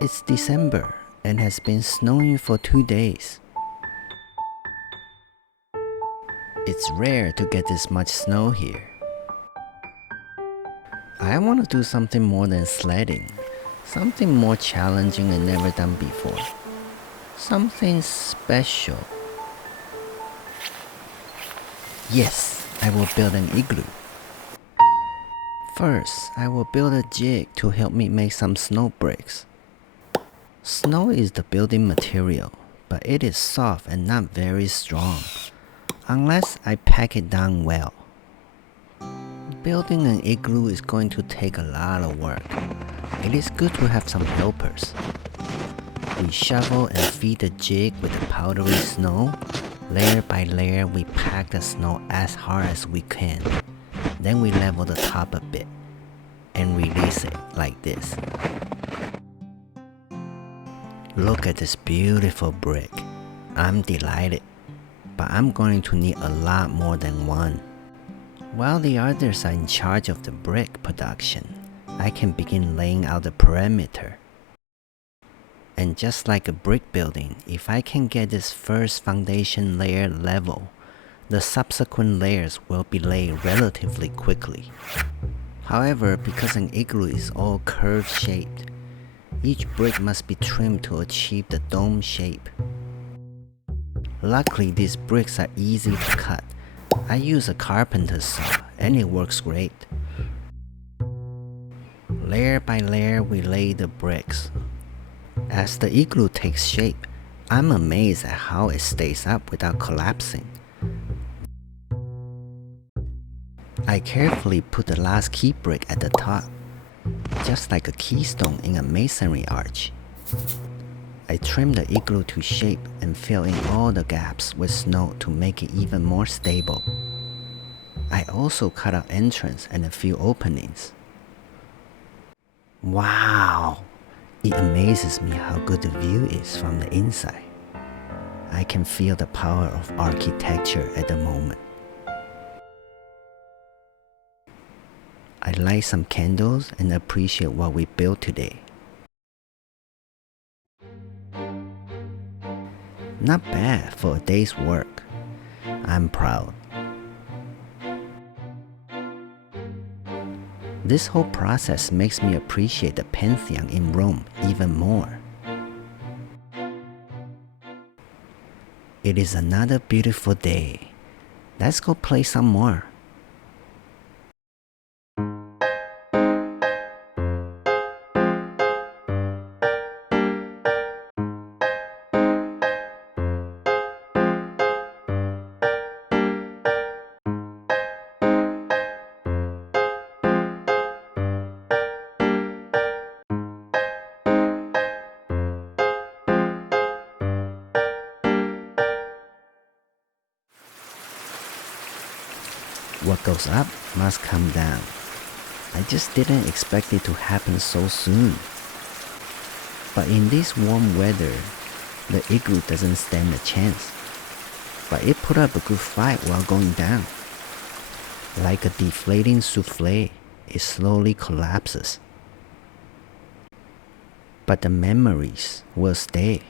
It's December and has been snowing for 2 days. It's rare to get this much snow here. I want to do something more than sledding, something more challenging and never done before. Something special. Yes, I will build an igloo. First, I will build a jig to help me make some snow bricks. Snow is the building material, but it is soft and not very strong, unless I pack it down well. Building an igloo is going to take a lot of work. It is good to have some helpers. We shovel and feed the jig with the powdery snow. Layer by layer, we pack the snow as hard as we can. Then we level the top a bit and release it like this. Look at this beautiful brick. I'm delighted, but I'm going to need a lot more than one. While the others are in charge of the brick production, I can begin laying out the perimeter. And just like a brick building, if I can get this first foundation layer level, the subsequent layers will be laid relatively quickly. However, because an igloo is all curved shaped, each brick must be trimmed to achieve the dome shape. Luckily, these bricks are easy to cut. I use a carpenter's saw and it works great. Layer by layer, we lay the bricks. As the igloo takes shape, I'm amazed at how it stays up without collapsing. I carefully put the last key brick at the top, just like a keystone in a masonry arch. I trim the igloo to shape and fill in all the gaps with snow to make it even more stable. I also cut out entrance and a few openings. Wow! It amazes me how good the view is from the inside. I can feel the power of architecture at the moment. I light some candles and appreciate what we built today. Not bad for a day's work. I'm proud. This whole process makes me appreciate the Pantheon in Rome even more. It is another beautiful day. Let's go play some more. What goes up must come down. I just didn't expect it to happen so soon. But in this warm weather, the igloo doesn't stand a chance. But it put up a good fight while going down. Like a deflating souffle, it slowly collapses. But the memories will stay.